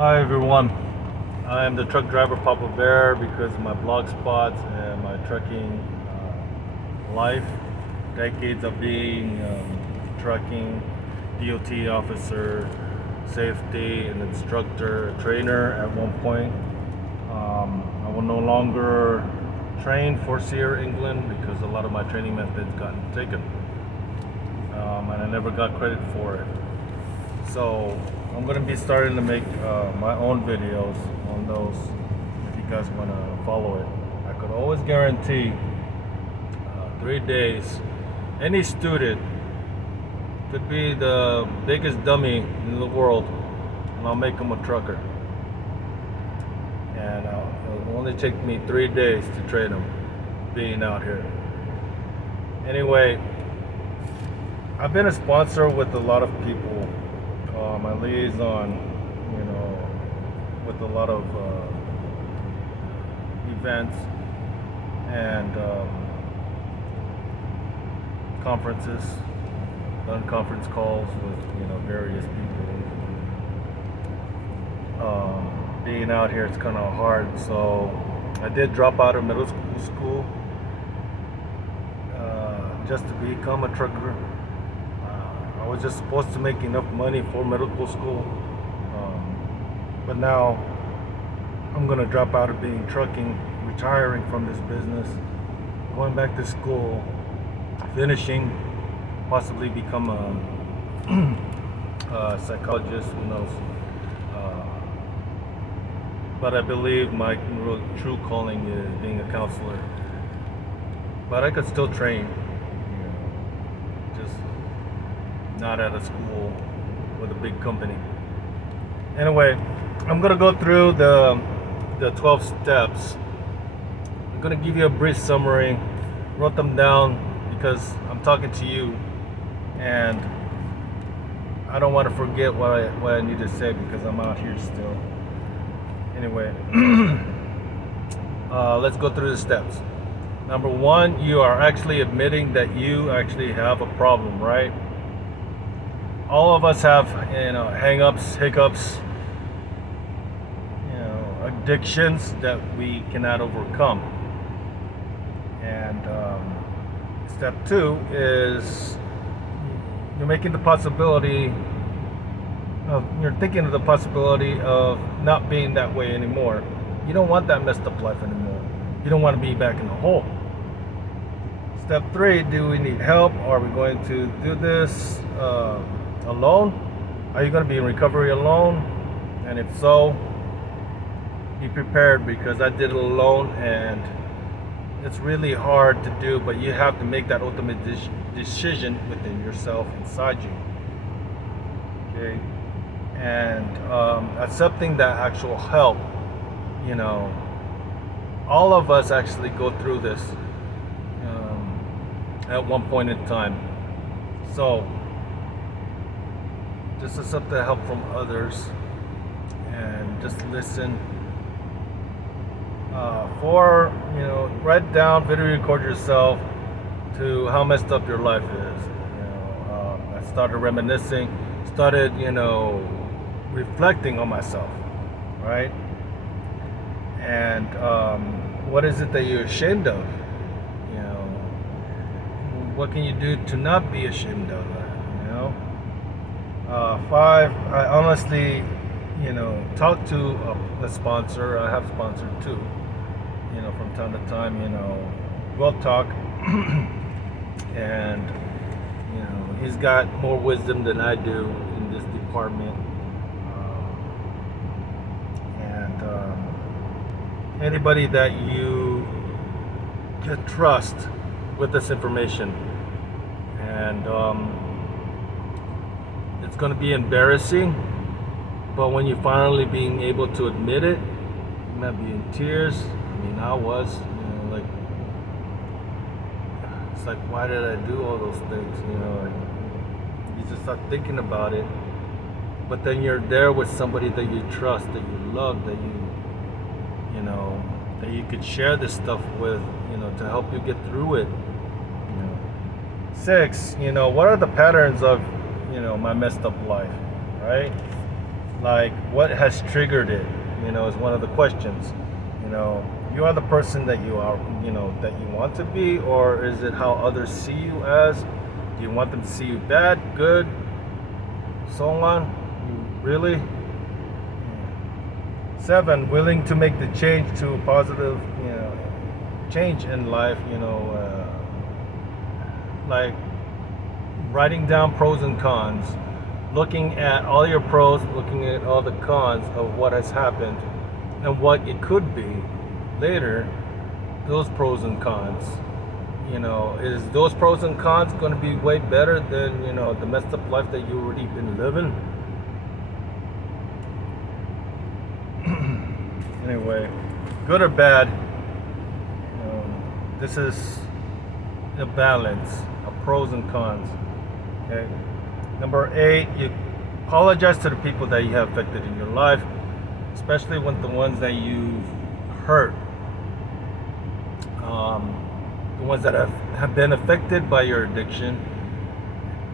Hi everyone, I am the truck driver Papa Bear because of my blog spots and my trucking life, decades of being trucking, DOT officer, safety, an instructor, a trainer at one point. I will no longer train for Sierra England because a lot of my training methods gotten taken, and I never got credit for it. So I'm gonna be starting to make my own videos on those if you guys want to follow it. I could always guarantee 3 days. Any student could be the biggest dummy in the world, and I'll make them a trucker. And it'll only take me 3 days to train them being out here. Anyway, I've been a sponsor with a lot of people. My liaison, with a lot of events and conferences, done conference calls with various people. Being out here, it's kind of hard. So I did drop out of middle school just to become a trucker. I was just supposed to make enough money for medical school, but now I'm gonna drop out of being trucking, retiring from this business, going back to school, finishing, possibly become a psychologist, who knows. But I believe my true calling is being a counselor. But I could still train, just not at a school with a big company. Anyway, I'm gonna go through the 12 steps. I'm gonna give you a brief summary. Wrote them down because I'm talking to you, and I don't want to forget what I need to say because I'm out here still. Anyway, let's go through the steps. Number one, you are actually admitting that you actually have a problem, right? All of us have, hang-ups, hiccups, addictions that we cannot overcome. And step two is you're thinking of the possibility of not being that way anymore. You don't want that messed up life anymore. You don't want to be back in the hole. Step three, do we need help? Are we going to do this alone? Are you going to be in recovery alone? And if so, be prepared, because I did it alone and it's really hard to do, but you have to make that ultimate decision within yourself, inside you. Okay? And accepting that actual help. All of us actually go through this at one point in time. So just accept the help from others and just listen. Write down, video record yourself to how messed up your life is. I started reminiscing, started reflecting on myself, right? And what is it that you're ashamed of? What can you do to not be ashamed of that? Five, I honestly, talk to a sponsor. I have sponsored too, from time to time. We'll talk, and he's got more wisdom than I do in this department. Anybody that you can trust with this information, and it's going to be embarrassing, but when you finally being able to admit it, you might be in tears. I was, it's like, why did I do all those things? You just start thinking about it, but then you're there with somebody that you trust, that you love, that that you could share this stuff with, to help you get through it. 6, what are the patterns of, my messed up life, right? Like, what has triggered it? Is one of the questions. You are the person that you are, that you want to be, or is it how others see you as? Do you want them to see you bad, good, so on? Really? 7, willing to make the change to a positive, change in life, like writing down pros and cons, looking at all your pros, looking at all the cons of what has happened and what it could be later, those pros and cons. Is those pros and cons going to be way better than, the messed up life that you already been living? Anyway, good or bad, this is a balance of pros and cons. Okay. Number 8, you apologize to the people that you have affected in your life, especially when the ones that you've hurt, the ones that have been affected by your addiction,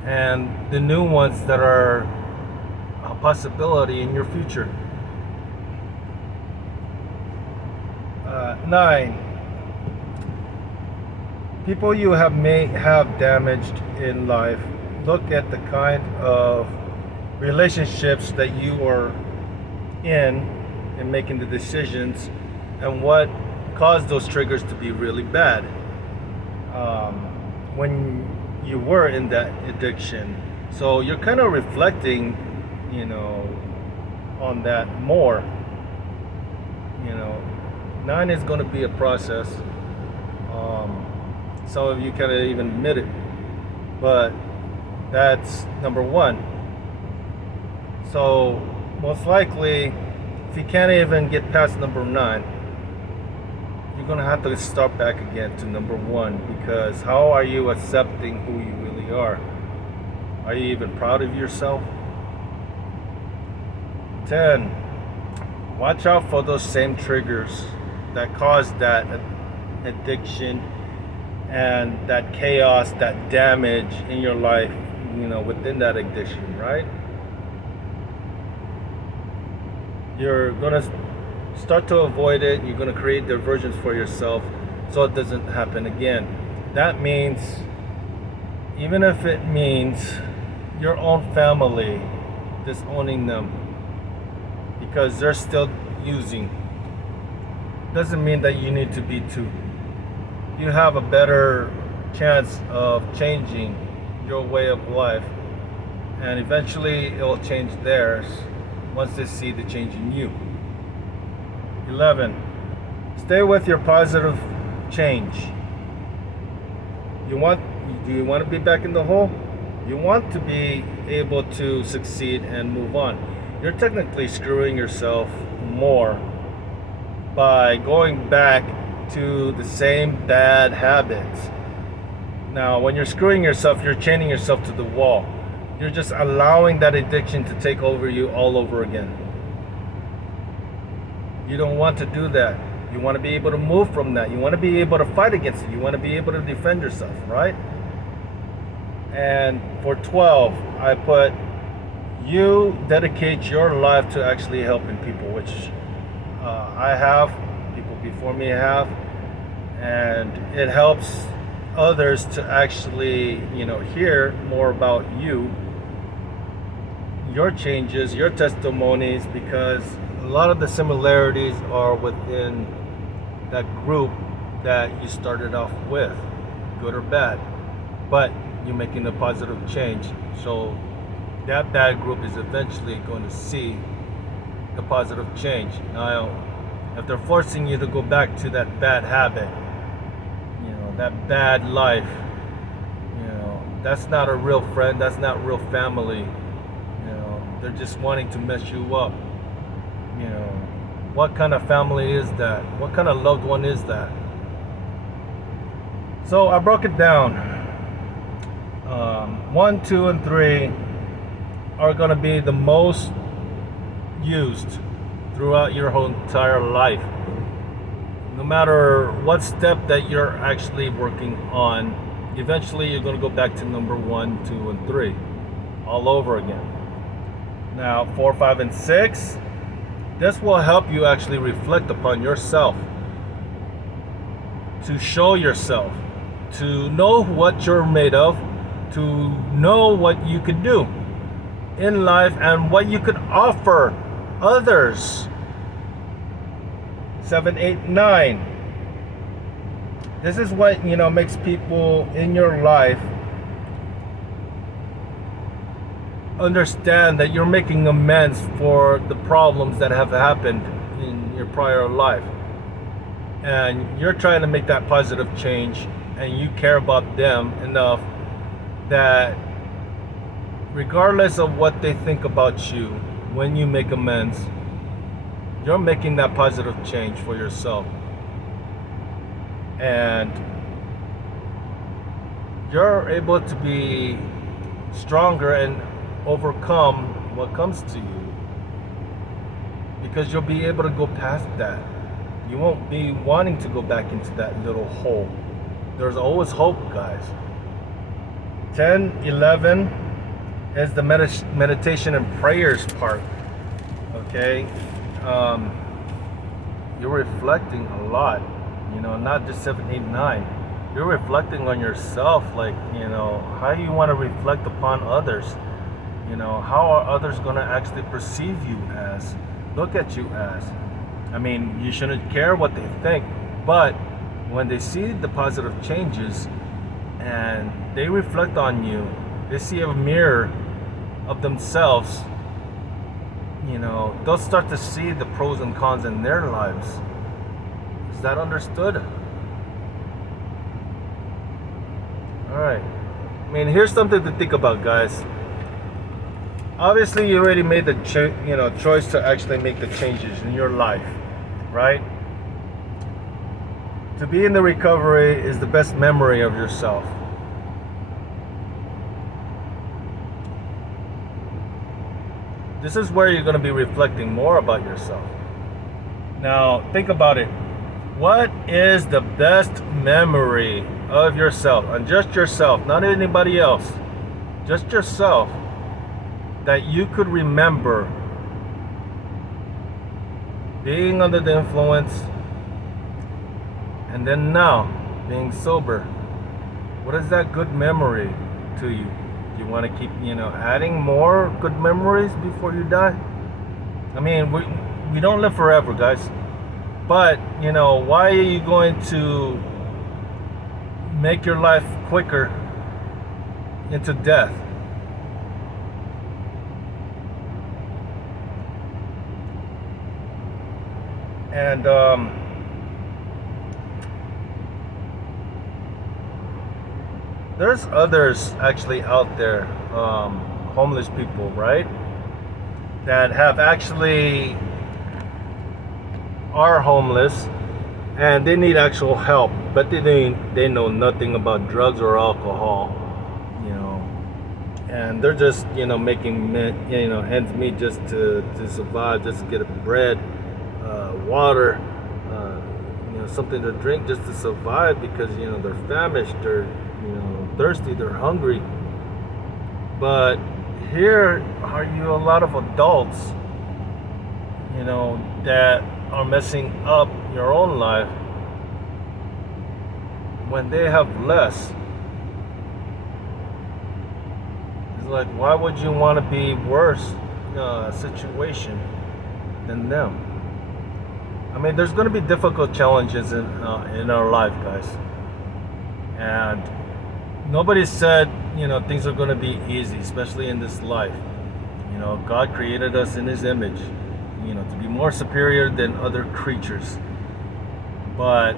and the new ones that are a possibility in your future. 9, people you may have damaged in life. Look at the kind of relationships that you are in making the decisions, and what caused those triggers to be really bad when you were in that addiction. So you're kind of reflecting, on that more. 9 is going to be a process. Some of you can't even admit it, but that's number 1. So most likely, if you can't even get past number 9, you're going to have to start back again to number 1, because how are you accepting who you really are? Are you even proud of yourself? 10, watch out for those same triggers that cause that addiction and that chaos, that damage in your life, within that addiction, right? You're gonna start to avoid it. You're gonna create diversions for yourself so it doesn't happen again. That means, even if it means your own family disowning them because they're still using, doesn't mean that you need to be too. You have a better chance of changing your way of life, and eventually it will change theirs once they see the change in you. 11, stay with your positive change. Do you want to be back in the hole? You want to be able to succeed and move on. You're technically screwing yourself more by going back to the same bad habits. Now, when you're screwing yourself, you're chaining yourself to the wall. You're just allowing that addiction to take over you all over again. You don't want to do that. You want to be able to move from that. You want to be able to fight against it. You want to be able to defend yourself, right? And for 12, I put, you dedicate your life to actually helping people, which I have, people before me have, and it helps others to actually, hear more about you, your changes, your testimonies, because a lot of the similarities are within that group that you started off with, good or bad, but you're making a positive change. So that bad group is eventually going to see the positive change. Now, if they're forcing you to go back to that bad habit, that bad life, that's not a real friend, that's not real family. They're just wanting to mess you up. What kind of family is that? What kind of loved one is that? So I broke it down. 1, 2, and 3 are going to be the most used throughout your whole entire life. No matter what step that you're actually working on, eventually you're going to go back to number 1, 2, and 3 all over again. Now, 4, 5, and 6, this will help you actually reflect upon yourself, to show yourself, to know what you're made of, to know what you could do in life and what you could offer others. 7, 8, 9. This is what, makes people in your life understand that you're making amends for the problems that have happened in your prior life. And you're trying to make that positive change, and you care about them enough that regardless of what they think about you, when you make amends, you're making that positive change for yourself. And you're able to be stronger and overcome what comes to you, because you'll be able to go past that. You won't be wanting to go back into that little hole. There's always hope, guys. 10, 11 is the meditation and prayers part. Okay, you're reflecting a lot. Not just 7, 8, 9. You're reflecting on yourself, like, how you want to reflect upon others. How are others going to actually perceive you as, look at you as? I mean, you shouldn't care what they think, but when they see the positive changes and they reflect on you, they see a mirror of themselves, they'll start to see the pros and cons in their lives. Is that understood? All right. I mean, here's something to think about, guys. Obviously, you already made the choice to actually make the changes in your life, right? To be in the recovery is the best memory of yourself. This is where you're going to be reflecting more about yourself. Now, think about it. What is the best memory of yourself, and just yourself, not anybody else, just yourself, that you could remember being under the influence and then now being sober? What is that good memory to you? Do you want to keep, adding more good memories before you die? I mean, we don't live forever, guys. But, why are you going to make your life quicker into death? And there's others actually out there, homeless people, right? That have actually are homeless and they need actual help, but they know nothing about drugs or alcohol, and they're just making ends meet just to survive, just to get bread, water, something to drink just to survive, because they're famished, they're thirsty, they're hungry. But here are you a lot of adults that are messing up your own life when they have less. It's like, why would you want to be worse situation than them? I mean, there's going to be difficult challenges in our life, guys, and nobody said things are going to be easy, especially in this life. God created us in His image, to be more superior than other creatures. But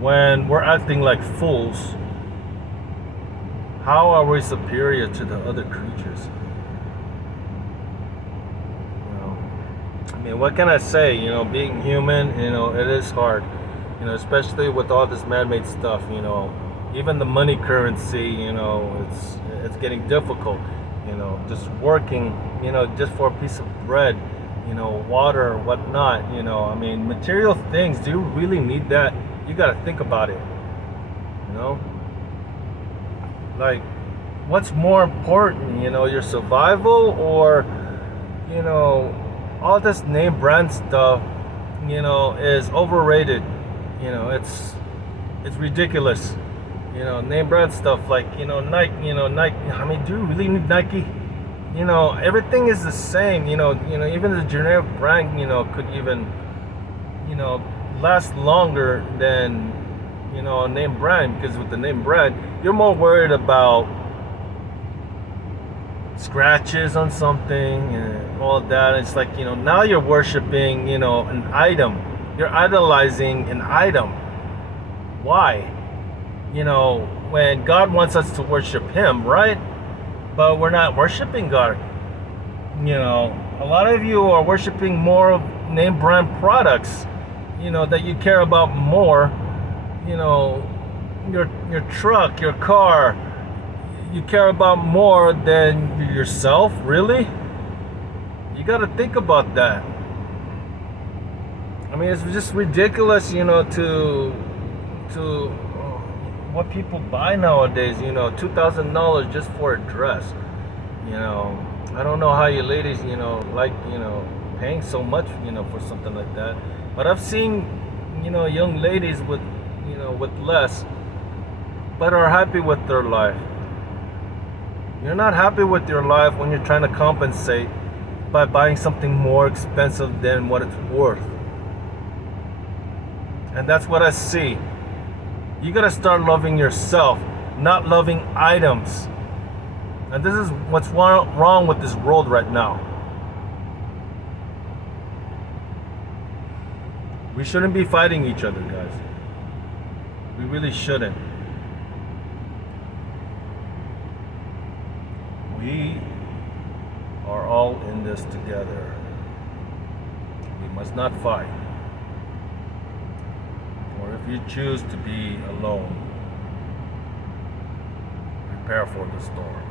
when we're acting like fools, how are we superior to the other creatures? I mean, what can I say? Being human, it is hard. Especially with all this man-made stuff. Even the money currency, it's getting difficult. Just working, just for a piece of bread, water, whatnot. I mean, material things. Do you really need that? You got to think about it. Like, what's more important? Your survival, or you know, all this name brand stuff, is overrated. It's ridiculous. Name brand stuff like, Nike, Nike. I mean, do you really need Nike? Everything is the same. Even the generic brand, could even, you know, last longer than, a name brand, because with the name brand, you're more worried about scratches on something and all that. It's like, now you're worshiping, an item. You're idolizing an item. Why? When God wants us to worship Him, right? But we're not worshiping God. A lot of you are worshiping more of name brand products, that you care about more. Your truck, your car, you care about more than yourself. Really? You got to think about that. I mean, it's just ridiculous, to what people buy nowadays. $2,000 just for a dress. I don't know how you ladies, like, paying so much, for something like that. But I've seen, young ladies with less, but are happy with their life. You're not happy with your life when you're trying to compensate by buying something more expensive than what it's worth. And that's what I see. You gotta start loving yourself, not loving items. And this is what's wrong with this world right now. We shouldn't be fighting each other, guys. We really shouldn't. We are all in this together. We must not fight. Or if you choose to be alone, prepare for the storm.